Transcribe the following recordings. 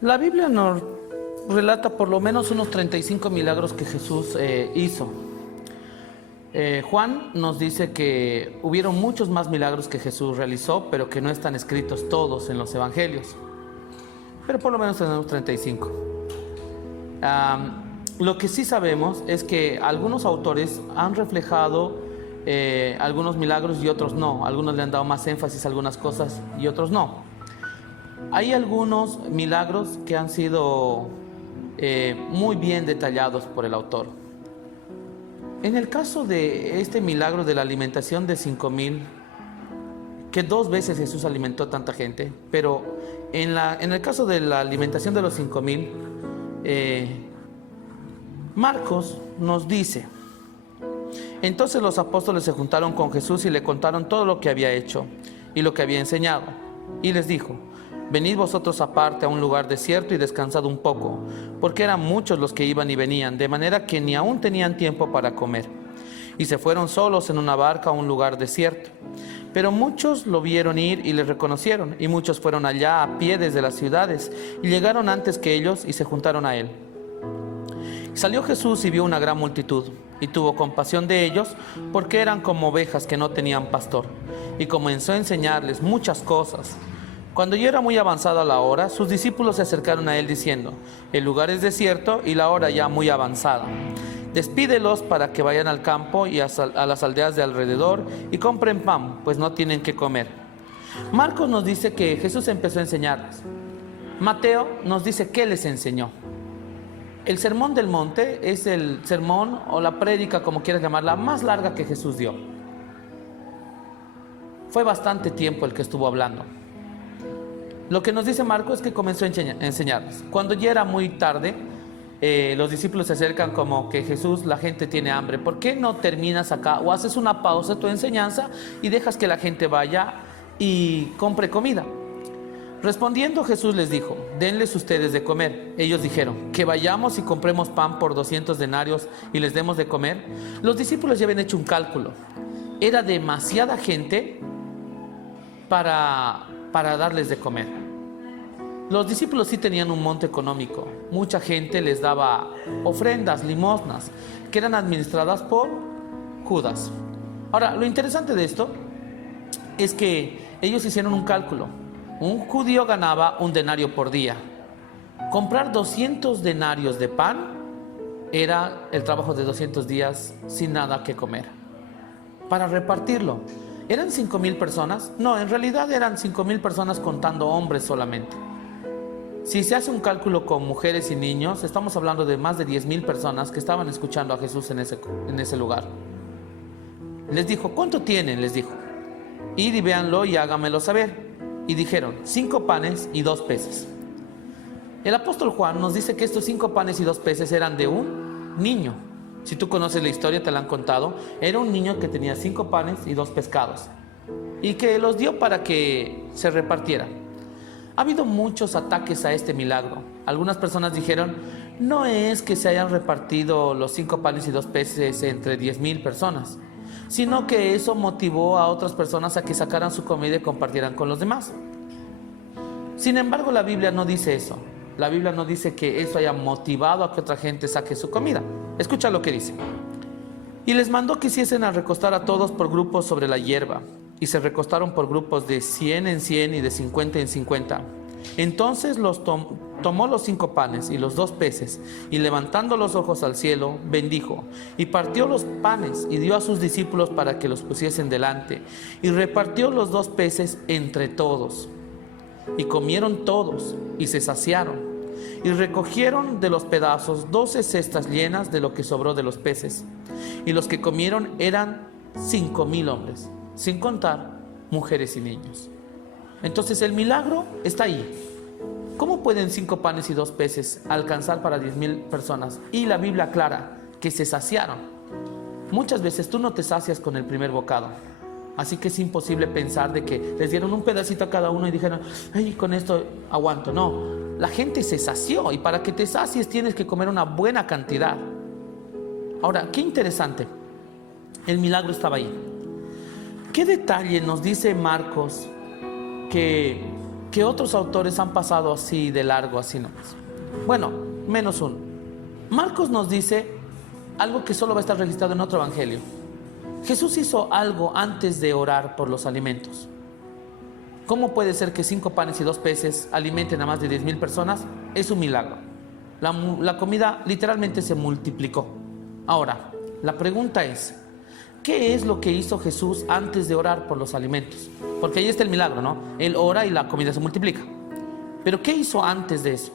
La Biblia nos relata por lo menos unos 35 milagros que Jesús hizo. Juan nos dice que hubieron muchos más milagros que Jesús realizó, pero que no están escritos todos en los evangelios. Pero por lo menos tenemos 35. Lo que sí sabemos es que algunos autores han reflejado algunos milagros y otros no. Algunos le han dado más énfasis a algunas cosas y otros no. Hay algunos milagros que han sido muy bien detallados por el autor. En el caso de este milagro de la alimentación de 5,000, que 2 veces Jesús alimentó a tanta gente, pero en el caso de la alimentación de los 5,000, Marcos nos dice: entonces los apóstoles se juntaron con Jesús y le contaron todo lo que había hecho y lo que había enseñado. Y les dijo: venid vosotros aparte a un lugar desierto y descansad un poco, porque eran muchos los que iban y venían, de manera que ni aún tenían tiempo para comer. Y se fueron solos en una barca a un lugar desierto. Pero muchos lo vieron ir y le reconocieron, y muchos fueron allá a pie desde las ciudades, y llegaron antes que ellos y se juntaron a él. Salió Jesús y vio una gran multitud, y tuvo compasión de ellos, porque eran como ovejas que no tenían pastor, y comenzó a enseñarles muchas cosas. Cuando ya era muy avanzada la hora, sus discípulos se acercaron a él diciendo: el lugar es desierto y la hora ya muy avanzada. Despídelos para que vayan al campo y a las aldeas de alrededor y compren pan, pues no tienen qué comer. Marcos nos dice que Jesús empezó a enseñarles. Mateo nos dice qué les enseñó. El Sermón del Monte es el sermón o la prédica, como quieras llamarla, más larga que Jesús dio. Fue bastante tiempo el que estuvo hablando. Lo que nos dice Marcos es que comenzó a enseñarles. Cuando ya era muy tarde, los discípulos se acercan como que: Jesús, la gente tiene hambre, ¿por qué no terminas acá o haces una pausa en tu enseñanza y dejas que la gente vaya y compre comida? Respondiendo Jesús les dijo: denles ustedes de comer. Ellos dijeron: que vayamos y compremos pan por 200 denarios y les demos de comer. Los discípulos ya habían hecho un cálculo. Era demasiada gente para darles de comer. Los discípulos sí tenían un monto económico. Mucha gente les daba ofrendas, limosnas, que eran administradas por Judas. Ahora, lo interesante de esto es que ellos hicieron un cálculo. Un judío ganaba 1 denario por día. Comprar 200 denarios de pan era el trabajo de 200 días sin nada que comer. Para repartirlo, ¿eran 5,000 personas? No, en realidad eran 5,000 personas contando hombres solamente. Si se hace un cálculo con mujeres y niños, estamos hablando de más de 10,000 personas que estaban escuchando a Jesús en ese lugar. Les dijo: ¿cuánto tienen? Les dijo: id y véanlo y háganmelo saber. Y dijeron: 5 panes y 2 peces. El apóstol Juan nos dice que estos 5 panes y 2 peces eran de un niño. Si tú conoces la historia, te la han contado. Era un niño que tenía 5 panes y 2 pescados y que los dio para que se repartieran. Ha habido muchos ataques a este milagro. Algunas personas dijeron: no es que se hayan repartido los 5 panes y 2 peces entre 10,000 personas, sino que eso motivó a otras personas a que sacaran su comida y compartieran con los demás. Sin embargo, la Biblia no dice eso. La Biblia no dice que eso haya motivado a que otra gente saque su comida. Escucha lo que dice: y les mandó que hiciesen a recostar a todos por grupos sobre la hierba. Y se recostaron por grupos de 100 en 100 y de 50 en 50. Entonces tomó los 5 panes y los 2 peces, y levantando los ojos al cielo, bendijo, y partió los panes y dio a sus discípulos para que los pusiesen delante, y repartió los 2 peces entre todos. Y comieron todos y se saciaron, y recogieron de los pedazos 12 cestas llenas de lo que sobró de los peces. Y los que comieron eran 5,000 hombres, sin contar mujeres y niños. Entonces el milagro está ahí. ¿Cómo pueden 5 panes y 2 peces alcanzar para 10,000 personas? Y la Biblia aclara que se saciaron. Muchas veces tú no te sacias con el primer bocado, así que es imposible pensar de que les dieron un pedacito a cada uno y dijeron: ay, con esto aguanto. No, la gente se sació, y para que te sacies tienes que comer una buena cantidad. Ahora, qué interesante, el milagro estaba ahí. ¿Qué detalle nos dice Marcos que que otros autores han pasado así de largo, así nomás. Bueno, menos uno. Marcos nos dice algo que solo va a estar registrado en otro evangelio. Jesús hizo algo antes de orar por los alimentos. ¿Cómo puede ser que 5 panes y 2 peces alimenten a más de 10,000 personas? Es un milagro. La comida literalmente se multiplicó. Ahora, la pregunta es, ¿qué es lo que hizo Jesús antes de orar por los alimentos? Porque ahí está el milagro, ¿no? Él ora y la comida se multiplica. Pero ¿qué hizo antes de eso?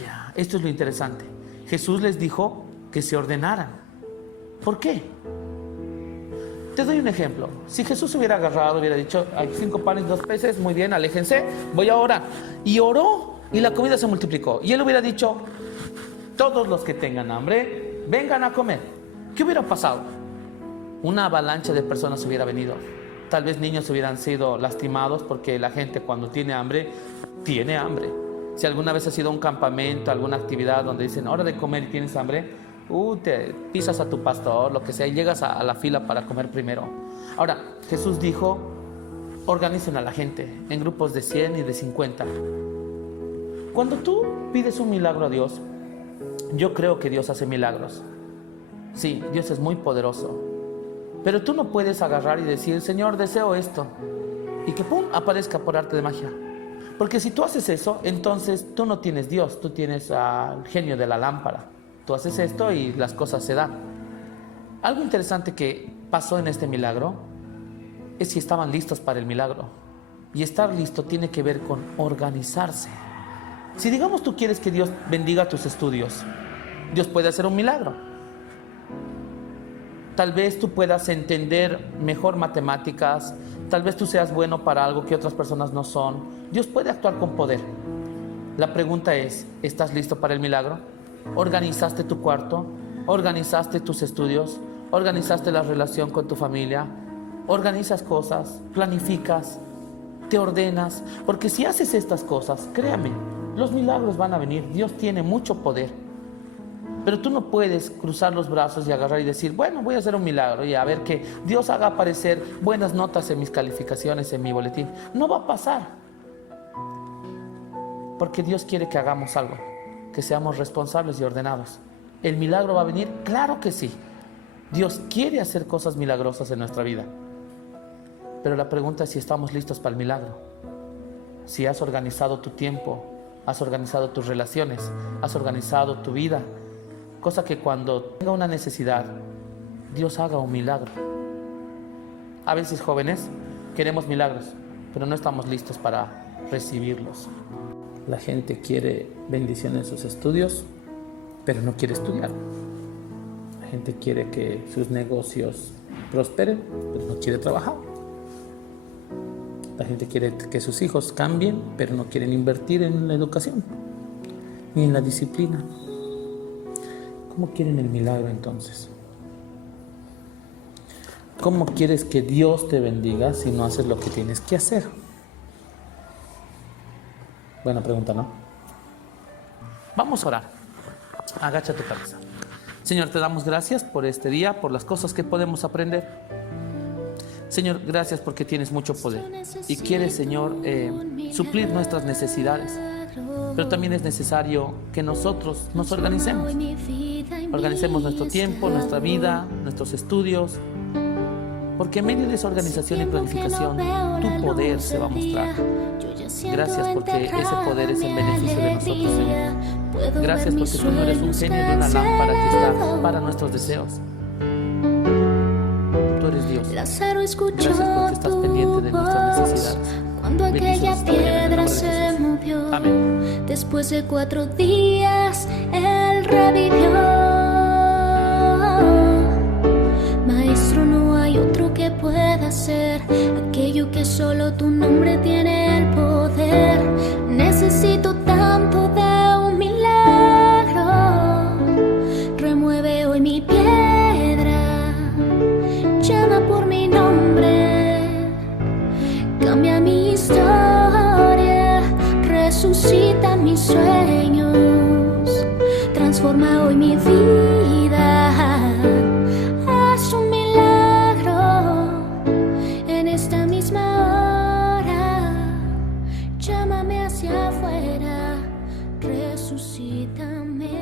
Ya. Esto es lo interesante. Jesús les dijo que se ordenaran. ¿Por qué? Te doy un ejemplo. Si Jesús hubiera agarrado, hubiera dicho, hay 5 panes y 2 peces, muy bien, aléjense, voy a orar. Y oró y la comida se multiplicó. Y él hubiera dicho, todos los que tengan hambre, vengan a comer. ¿Qué hubiera pasado? Una avalancha de personas hubiera venido. Tal vez niños hubieran sido lastimados porque la gente cuando tiene hambre, tiene hambre. Si alguna vez has ido a un campamento, alguna actividad donde dicen, hora de comer y tienes hambre, te pisas a tu pastor, lo que sea, y llegas a la fila para comer primero. Ahora, Jesús dijo, organicen a la gente en grupos de 100 y de 50. Cuando tú pides un milagro a Dios, yo creo que Dios hace milagros. Sí, Dios es muy poderoso. Pero tú no puedes agarrar y decir, Señor, deseo esto, y que pum, aparezca por arte de magia. Porque si tú haces eso, entonces tú no tienes Dios, tú tienes al genio de la lámpara. Tú haces esto y las cosas se dan. Algo interesante que pasó en este milagro es si estaban listos para el milagro. Y estar listo tiene que ver con organizarse. Si digamos tú quieres que Dios bendiga tus estudios, Dios puede hacer un milagro. Tal vez tú puedas entender mejor matemáticas, tal vez tú seas bueno para algo que otras personas no son. Dios puede actuar con poder. La pregunta es, ¿estás listo para el milagro? ¿Organizaste tu cuarto? ¿Organizaste tus estudios? ¿Organizaste la relación con tu familia? ¿Organizas cosas? ¿Planificas? ¿Te ordenas? Porque si haces estas cosas, créame, los milagros van a venir. Dios tiene mucho poder. Pero tú no puedes cruzar los brazos y agarrar y decir, bueno, voy a hacer un milagro y a ver que Dios haga aparecer buenas notas en mis calificaciones, en mi boletín. No va a pasar. Porque Dios quiere que hagamos algo, que seamos responsables y ordenados. ¿El milagro va a venir? Claro que sí. Dios quiere hacer cosas milagrosas en nuestra vida. Pero la pregunta es si estamos listos para el milagro. Si has organizado tu tiempo, has organizado tus relaciones, has organizado tu vida. Cosa que cuando tenga una necesidad, Dios haga un milagro. A veces, jóvenes, queremos milagros, pero no estamos listos para recibirlos. La gente quiere bendición en sus estudios, pero no quiere estudiar. La gente quiere que sus negocios prosperen, pero no quiere trabajar. La gente quiere que sus hijos cambien, pero no quieren invertir en la educación, ni en la disciplina. ¿Cómo quieren el milagro entonces? ¿Cómo quieres que Dios te bendiga si no haces lo que tienes que hacer? Buena pregunta, ¿no? Vamos a orar. Agacha tu cabeza. Señor, te damos gracias por este día, por las cosas que podemos aprender. Señor, gracias porque tienes mucho poder y quieres, Señor, suplir nuestras necesidades. Pero también es necesario que nosotros nos organicemos. Organicemos nuestro tiempo, nuestra vida, nuestros estudios. Porque en medio de esa organización y planificación, tu poder se va a mostrar. Gracias porque ese poder es en beneficio de nosotros, Señor. Gracias porque tú no eres un genio de una lámpara que está para nuestros deseos. Tú eres Dios. Gracias porque estás pendiente de nuestras necesidades. Cuando aquella piedra se movió, amén. Después de 4 días, Él revivió. Maestro, no hay otro que pueda hacer aquello que solo tu nombre tiene el poder. Necesito tanto de un milagro. Remueve hoy mi piedra, llama por mi nombre, cambia mi historia, resucita mis sueños, transforma hoy mi vida. Haz un milagro en esta misma hacia afuera, resucítame.